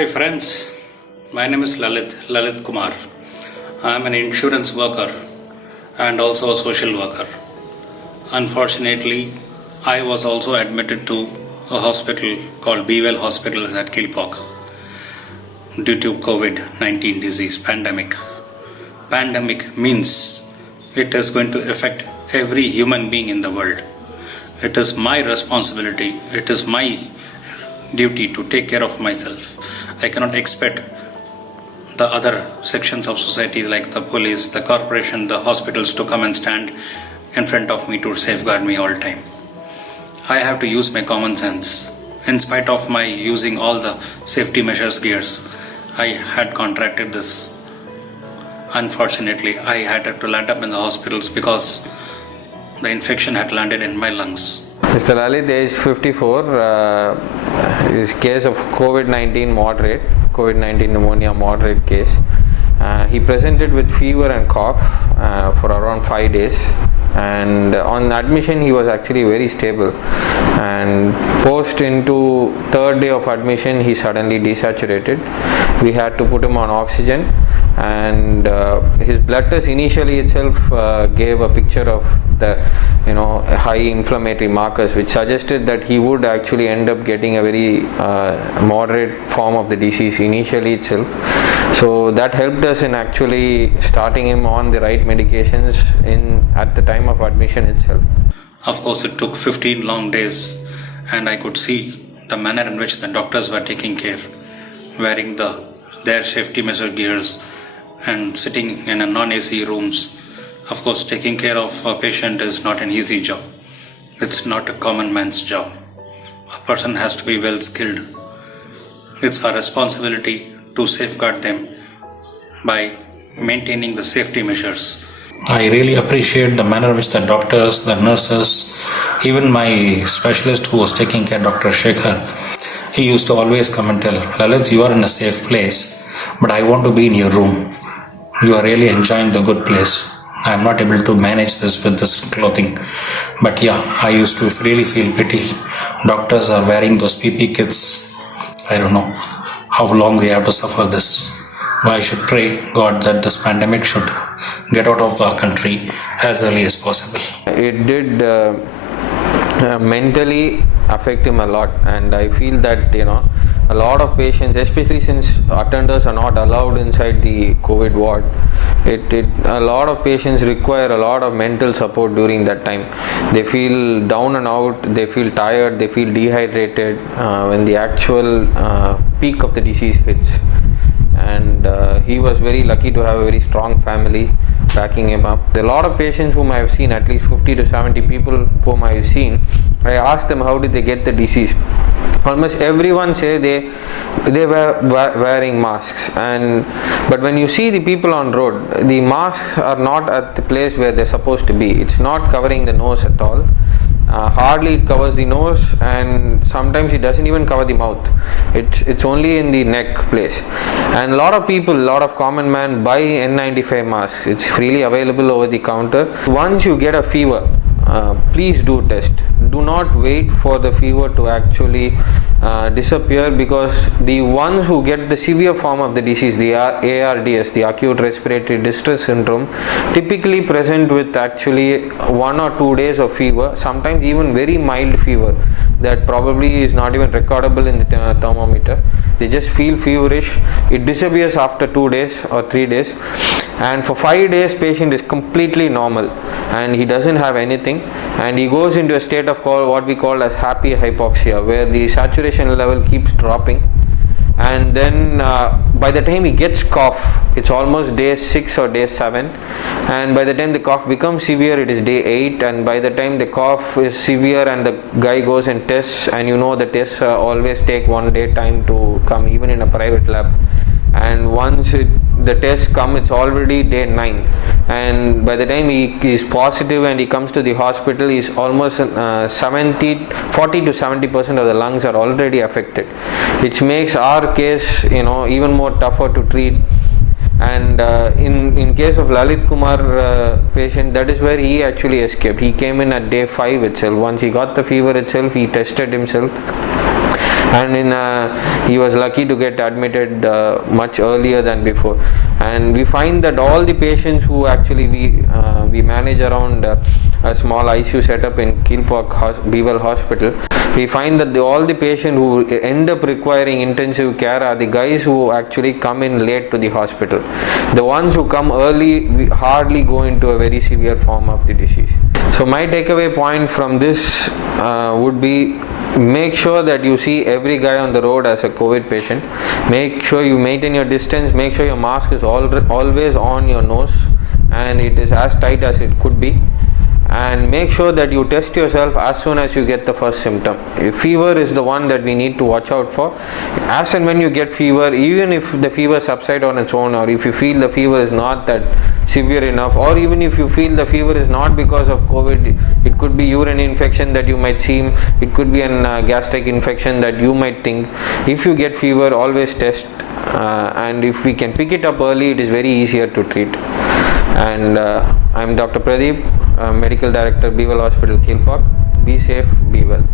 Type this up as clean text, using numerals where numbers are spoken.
Hi friends, my name is Lalit Kumar. I am an insurance worker and also a social worker. Unfortunately, I was also admitted to a hospital called Bewell Hospital at Kilpauk due to COVID-19 disease pandemic. Pandemic means it is going to affect every human being in the world. It is my responsibility, it is my duty to take care of myself. I cannot expect the other sections of society like the police, the corporation, the hospitals to come and stand in front of me to safeguard me all the time. I have to use my common sense. In spite of my using all the safety measures gears, I had contracted this. Unfortunately, I had to land up in the hospitals because the infection had landed in my lungs. Mr. Lalit, age 54, is case of COVID-19 moderate, COVID-19 pneumonia moderate case. He presented with fever and cough for around 5 days, and on admission he was actually very stable, and post into third day of admission he suddenly desaturated. We had to put him on oxygen, and his blood test initially itself gave a picture of the high inflammatory markers, which suggested that he would actually end up getting a very moderate form of the disease initially itself. So that helped us in actually starting him on the right medications at the time of admission itself. Of course, it took 15 long days, and I could see the manner in which the doctors were taking care, wearing their safety measure gears and sitting in a non-AC rooms. Of course, taking care of a patient is not an easy job. It's not a common man's job. A person has to be well skilled. It's our responsibility to safeguard them by maintaining the safety measures. I really appreciate the manner in which the doctors, the nurses, even my specialist who was taking care, Dr. Shekhar, he used to always come and tell, Lalit, you are in a safe place, but I want to be in your room. You are really enjoying the good place. I am not able to manage this with this clothing. But yeah, I used to really feel pity. Doctors are wearing those PP kits. I don't know how long they have to suffer this. I should pray God that this pandemic should get out of our country as early as possible. It did mentally affect him a lot, and I feel that a lot of patients, especially since attenders are not allowed inside the COVID ward, a lot of patients require a lot of mental support during that time. They feel down and out, they feel tired, they feel dehydrated when the actual peak of the disease hits. And he was very lucky to have a very strong family backing him up. A lot of patients whom I have seen, at least 50 to 70 people whom I have seen, I asked them how did they get the disease. Almost everyone say they were wearing masks, but when you see the people on road, the masks are not at the place where they're supposed to be. It's not covering the nose at all. Hardly it covers the nose, and sometimes it doesn't even cover the mouth. It's only in the neck place. And a lot of common man buy N95 masks. It's freely available over the counter. Once you get a fever, please do test. Do not wait for the fever to actually disappear, because the ones who get the severe form of the disease, the ARDS, the acute respiratory distress syndrome, typically present with actually 1 or 2 days of fever, sometimes even very mild fever that probably is not even recordable in the thermometer. They just feel feverish. It disappears after 2 days or 3 days, and for 5 days patient is completely normal and he doesn't have anything, and he goes into a state of what we call as happy hypoxia, where the saturation level keeps dropping, and then by the time he gets cough, it's almost day 6 or day 7, and by the time the cough becomes severe, it is day 8, and by the time the cough is severe and the guy goes and tests, and the tests always take 1 day time to come, even in a private lab, and once the tests come, it's already day 9, and by the time he is positive and he comes to the hospital, he's almost 40 to 70% of the lungs are already affected, which makes our case even more tougher to treat. And in case of Lalit Kumar patient, that is where he actually escaped. He came in at day 5 itself. Once he got the fever itself, he tested himself, and he was lucky to get admitted much earlier than before. And we find that all the patients who actually we manage around a small ICU setup in Kilpauk Bevel Hospital, we find that all the patients who end up requiring intensive care are the guys who actually come in late to the hospital. The ones who come early hardly go into a very severe form of the disease. So my takeaway point from this would be, make sure that you see every guy on the road as a COVID patient. Make sure you maintain your distance. Make sure your mask is always on your nose and it is as tight as it could be. And make sure that you test yourself as soon as you get the first symptom. Fever is the one that we need to watch out for. As and when you get fever, even if the fever subsides on its own, or if you feel the fever is not that severe enough, or even if you feel the fever is not because of COVID, it could be urine infection that you might see, it could be an gastric infection that you might think. If you get fever, always test, and if we can pick it up early, it is very easier to treat. And I'm Dr. Pradeep, Medical Director, Bevel Hospital, Kilpauk. Be safe, be well.